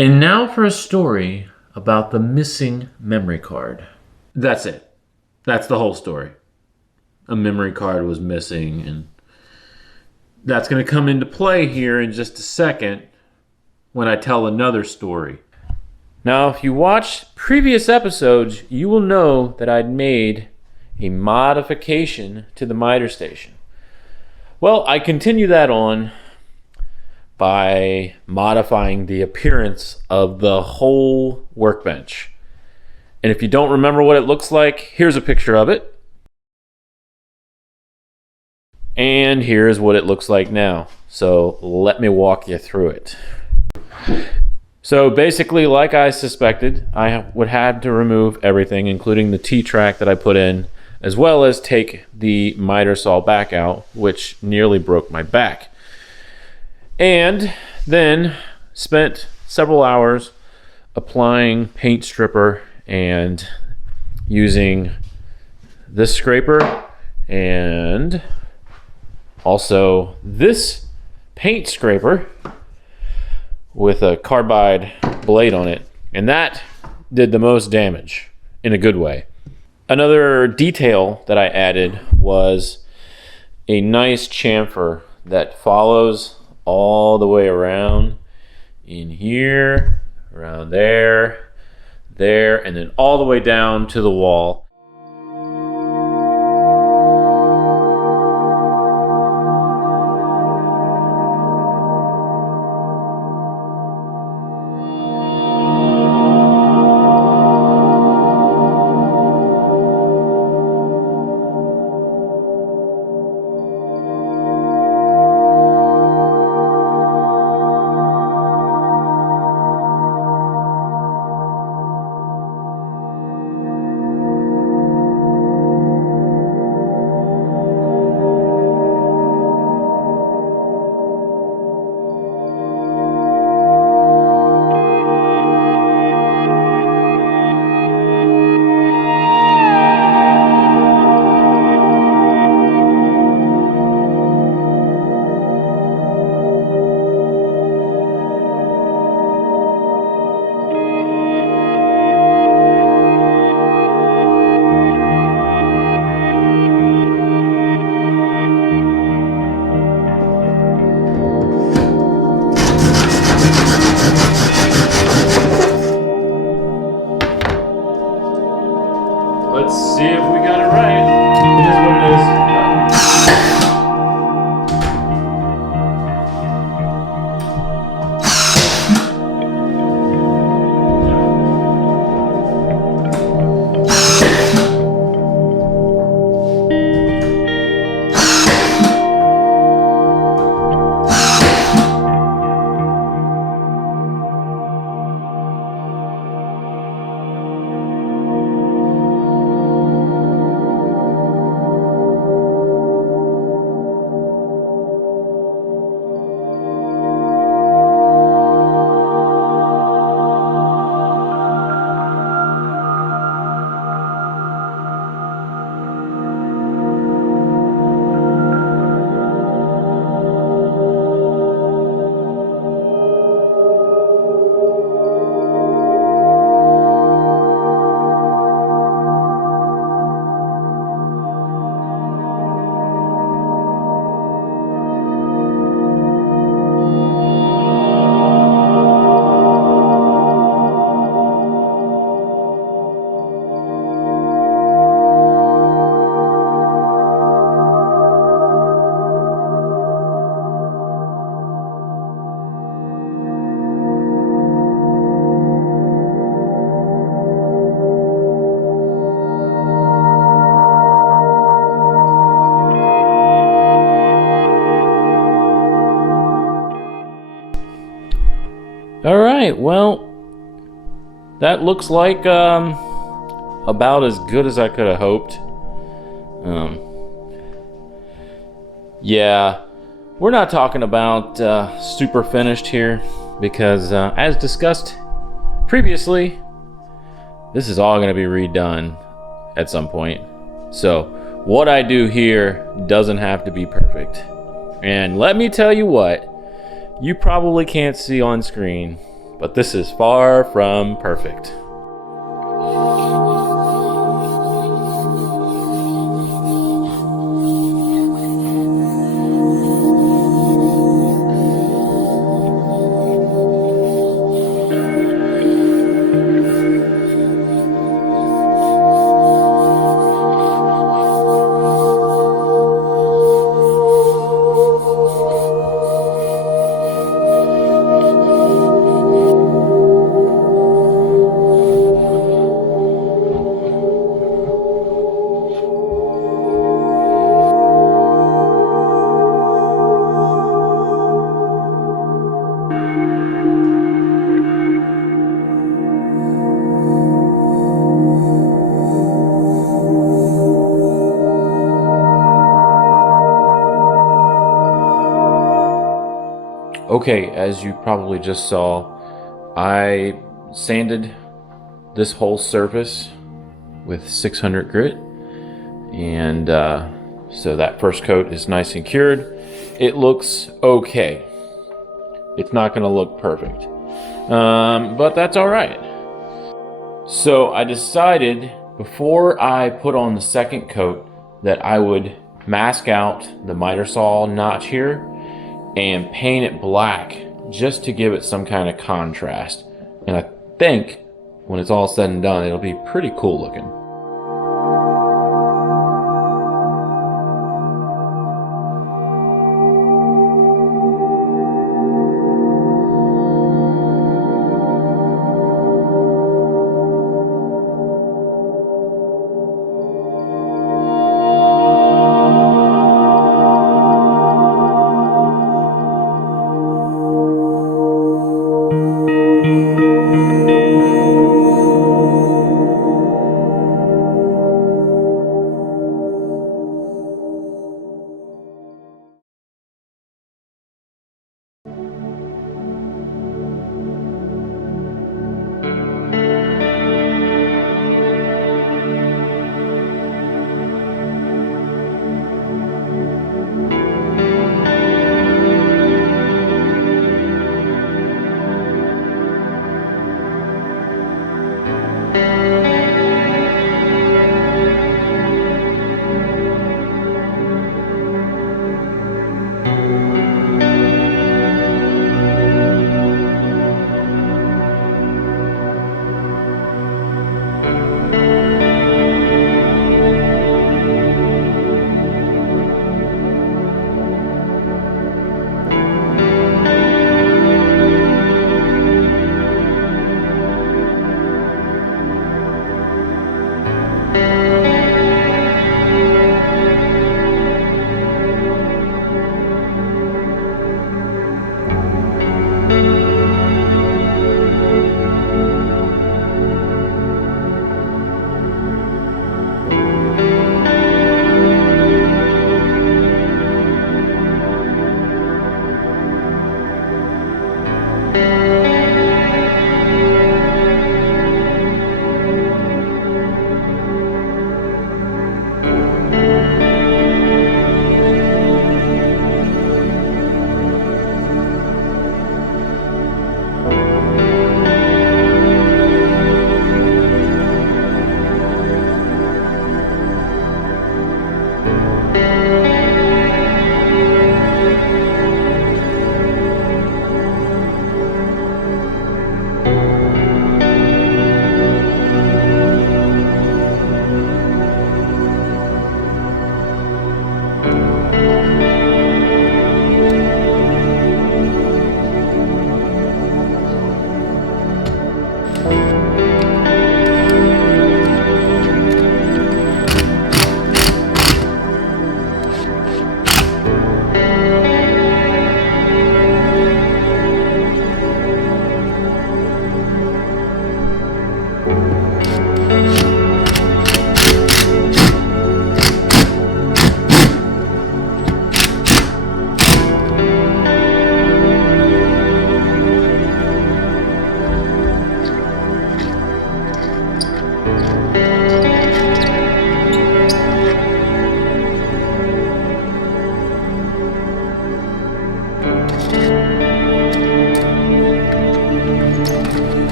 And now for a story about the missing memory card. That's it. That's the whole story. A memory card was missing, and that's going to come into play here in just a second when I tell another story. Now, if you watched previous episodes, you will know that I'd made a modification to the miter station. Well, I continue that on by modifying the appearance of the whole workbench. And if you don't remember what it looks like, here's a picture of it. And here's what it looks like now. So let me walk you through it. So basically, like I suspected, I would have to remove everything, including the T-track that I put in, as well as take the miter saw back out, which nearly broke my back. And then spent several hours applying paint stripper and using this scraper and also this paint scraper with a carbide blade on it. And that did the most damage in a good way. Another detail that I added was a nice chamfer that follows all the way around in here, around there, and then all the way down to the wall. Let's see if we got it right. It is what it is. All right, well, that looks like about as good as I could have hoped. Yeah, we're not talking about super finished here because as discussed previously, this is all going to be redone at some point. So what I do here doesn't have to be perfect. And let me tell you what, you probably can't see on screen, but this is far from perfect. Okay, as you probably just saw, I sanded this whole surface with 600 grit, and so that first coat is nice and cured. It looks okay. It's not going to look perfect, but that's all right. So I decided before I put on the second coat that I would mask out the miter saw notch here and paint it black just to give it some kind of contrast. And I think when it's all said and done, it'll be pretty cool looking.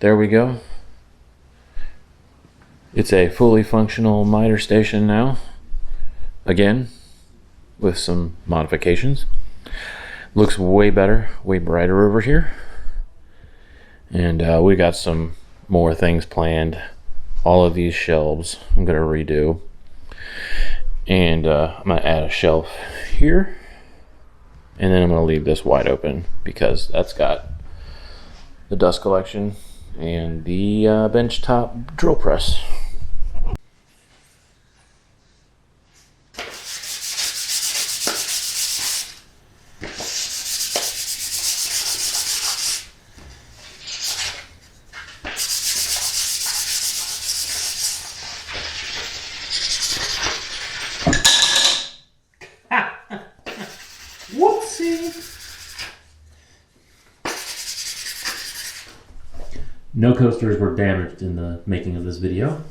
there we go. It's a fully functional miter station now. Again, with some modifications. Looks way better, way brighter over here. And we got some more things planned. All of these shelves I'm gonna redo. And I'm gonna add a shelf here. And then I'm gonna leave this wide open because that's got the dust collection and the benchtop drill press. Whoopsie! No coasters were damaged in the making of this video.